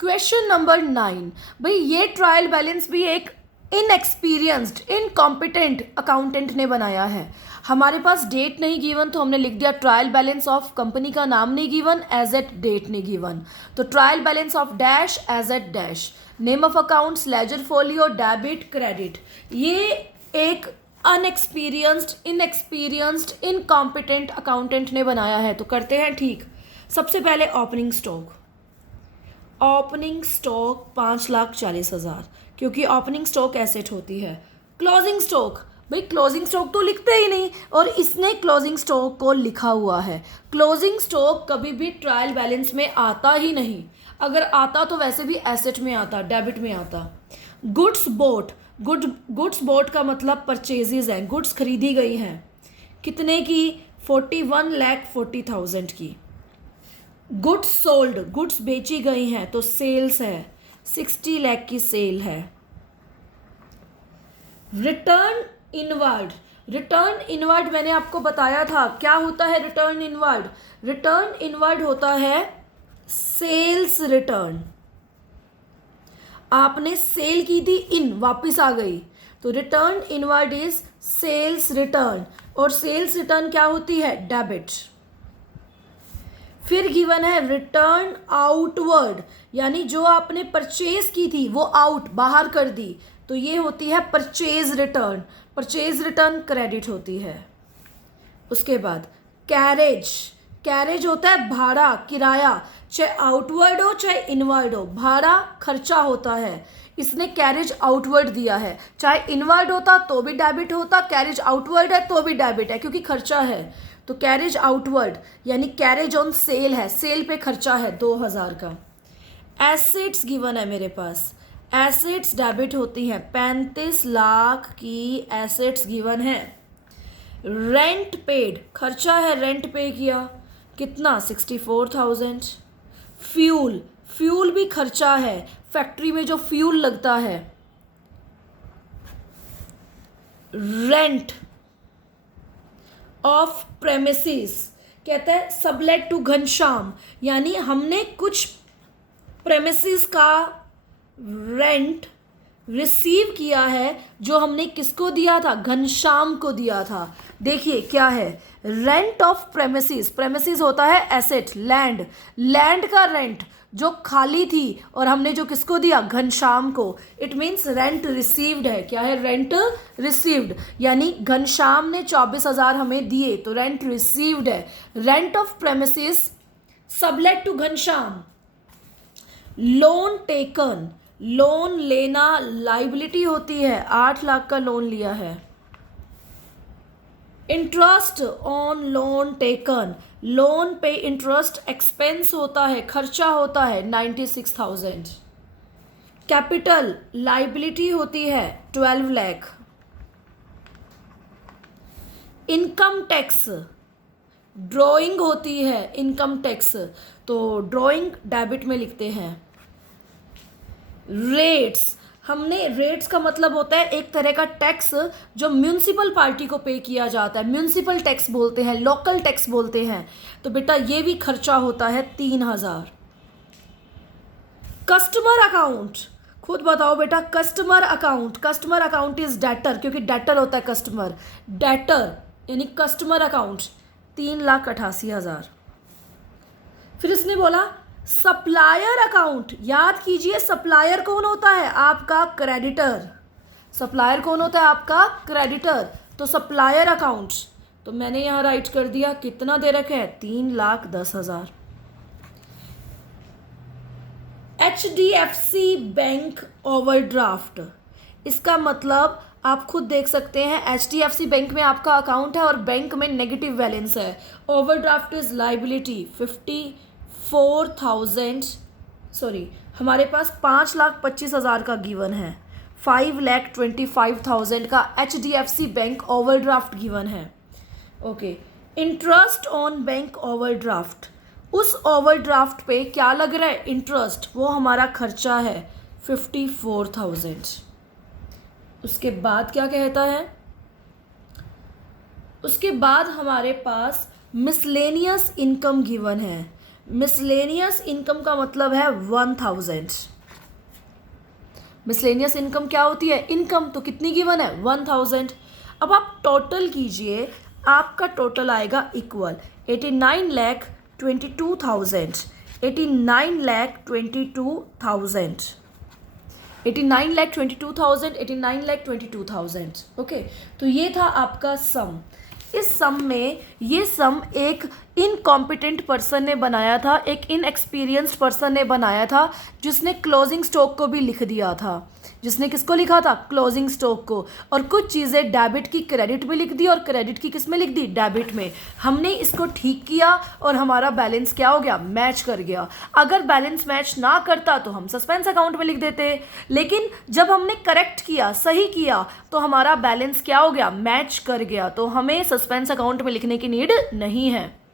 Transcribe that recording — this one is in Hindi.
Question number 9। भाई ये ट्रायल बैलेंस भी एक इनएक्सपीरियंस्ड इनकॉम्पिटेंट अकाउंटेंट ने बनाया है। हमारे पास डेट नहीं गिवन तो हमने लिख दिया ट्रायल बैलेंस ऑफ, कंपनी का नाम नहीं गिवन, एज एट डेट नहीं गिवन, तो trial balance of dash as at dash, name of accounts ledger folio debit credit. ये एक अनएक्सपीरियंस्ड इनएक्सपीरियंस्ड इनकॉम्पिटेंट अकाउंटेंट ने बनाया है। तो करते हैं ठीक। सबसे पहले ओपनिंग स्टॉक, ओपनिंग स्टॉक 5,40,000, क्योंकि ओपनिंग स्टॉक एसेट होती है। क्लोजिंग स्टॉक, भाई क्लोजिंग स्टॉक तो लिखते ही नहीं और इसने क्लोजिंग स्टॉक को लिखा हुआ है। क्लोजिंग स्टॉक कभी भी ट्रायल बैलेंस में आता ही नहीं, अगर आता तो वैसे भी एसेट में आता, डेबिट में आता। गुड्स बोट, गुड्स बोट का मतलब परचेजेज हैं, गुड्स खरीदी गई हैं। कितने की? 41,40,000 की। गुड्स सोल्ड, गुड्स बेची गई हैं तो सेल्स है, 60 लाख की सेल है। रिटर्न इनवर्ड, रिटर्न इनवर्ड मैंने आपको बताया था क्या होता है। रिटर्न इनवर्ड, रिटर्न इनवर्ड होता है सेल्स रिटर्न। आपने सेल की थी, इन वापस आ गई, तो return inward is sales return. और सेल्स रिटर्न क्या होती है? डेबिट। फिर गिवन है रिटर्न आउटवर्ड, यानी जो आपने परचेज की थी वो आउट, बाहर कर दी, तो ये होती है purchase return. Purchase return credit होती है। उसके बाद कैरेज, कैरेज होता है भाड़ा, किराया, चाहे आउटवर्ड हो चाहे इनवर्ड हो, भाड़ा खर्चा होता है। इसने कैरेज आउटवर्ड दिया है, चाहे इनवर्ड होता तो भी डेबिट होता, कैरेज आउटवर्ड है तो भी डेबिट है क्योंकि खर्चा है। तो कैरेज आउटवर्ड यानी कैरेज ऑन सेल है, सेल पे खर्चा है 2,000 का। एसेट्स गिवन है मेरे पास, एसेट्स डेबिट होती हैं, 35 लाख की एसेट्स गिवन है। रेंट पेड, खर्चा है, रेंट पे किया, कितना? 64,000। फ्यूल, फ्यूल भी खर्चा है, फैक्ट्री में जो फ्यूल लगता है। रेंट ऑफ प्रेमिसेस, कहता है सबलेट टू घनश्याम, यानी हमने कुछ प्रेमिसेस का रेंट रिसीव किया है, जो हमने किसको दिया था? घनश्याम को दिया था। देखिए क्या है, रेंट ऑफ प्रेमिसेस, प्रेमिसेस होता है एसेट, लैंड, लैंड का रेंट जो खाली थी और हमने जो किसको दिया? घनश्याम को। इट मीन्स रेंट रिसीव्ड है। क्या है? रेंट रिसीव्ड, यानी घनश्याम ने 24,000 हमें दिए तो रेंट रिसीव्ड है। Rent of premises sublet to Ghanshyam. Loan taken, loan लेना लाइबिलिटी होती है, 8 लाख का लोन लिया है। Interest on loan taken, loan पे इंटरेस्ट एक्सपेंस होता है, खर्चा होता है, 96,000। कैपिटल लाइबिलिटी होती है 12 लाख। इनकम टैक्स ड्रॉइंग होती है, इनकम टैक्स तो ड्रॉइंग डेबिट में लिखते हैं। रेट्स, हमने रेट्स का मतलब होता है एक तरह का टैक्स जो म्यूनिसिपल पार्टी को पे किया जाता है, म्यूनिसिपल टैक्स बोलते हैं, लोकल टैक्स बोलते हैं। तो बेटा ये भी खर्चा होता है 3,000। कस्टमर अकाउंट, खुद बताओ बेटा, customer account, customer account is debtor, क्योंकि डेटर होता है कस्टमर, डेटर यानी कस्टमर अकाउंट 3,88,000। फिर इसने बोला सप्लायर अकाउंट, याद कीजिए सप्लायर कौन होता है? आपका क्रेडिटर। सप्लायर कौन होता है? आपका क्रेडिटर। तो सप्लायर अकाउंट, तो मैंने यहां राइट कर दिया, कितना दे रखे हैं? 3,10,000। HDFC बैंक ओवरड्राफ्ट, इसका मतलब आप खुद देख सकते हैं, HDFC बैंक में आपका अकाउंट है और बैंक में नेगेटिव बैलेंस है। ओवरड्राफ्ट इज लाइबिलिटी 54,000, सॉरी हमारे पास 5,25,000 का गिवन है, 5,25,000 का HDFC बैंक ओवरड्राफ्ट गिवन है। Okay, interest on bank overdraft, उस ओवरड्राफ्ट पे क्या लग रहा है? इंटरेस्ट, वो हमारा खर्चा है 54,000। उसके बाद क्या कहता है? उसके बाद हमारे पास मिसलेनियस इनकम गिवन है। मिसलेनियस इनकम का मतलब है 1000। मिसलेनियस इनकम क्या होती है? इनकम। तो कितनी गिवन है? 1000। अब आप टोटल कीजिए, आपका टोटल आएगा इक्वल 89,22,000, 89,22,000, 89,22,000, 89,22,000। ओके, तो ये था आपका सम। इस सम में, ये सम एक इनकॉम्पिटेंट पर्सन ने बनाया था, एक इनएक्सपीरियंस्ड पर्सन ने बनाया था, जिसने क्लोजिंग स्टॉक को भी लिख दिया था। जिसने किसको लिखा था? क्लोजिंग स्टॉक को। और कुछ चीज़ें डेबिट की क्रेडिट में लिख दी और क्रेडिट की किस में लिख दी? डेबिट में। हमने इसको ठीक किया और हमारा बैलेंस क्या हो गया? मैच कर गया। अगर बैलेंस मैच ना करता तो हम सस्पेंस अकाउंट में लिख देते, लेकिन जब हमने करेक्ट किया, सही किया, तो हमारा बैलेंस क्या हो गया? मैच कर गया। तो हमें सस्पेंस अकाउंट में लिखने की नीड नहीं है।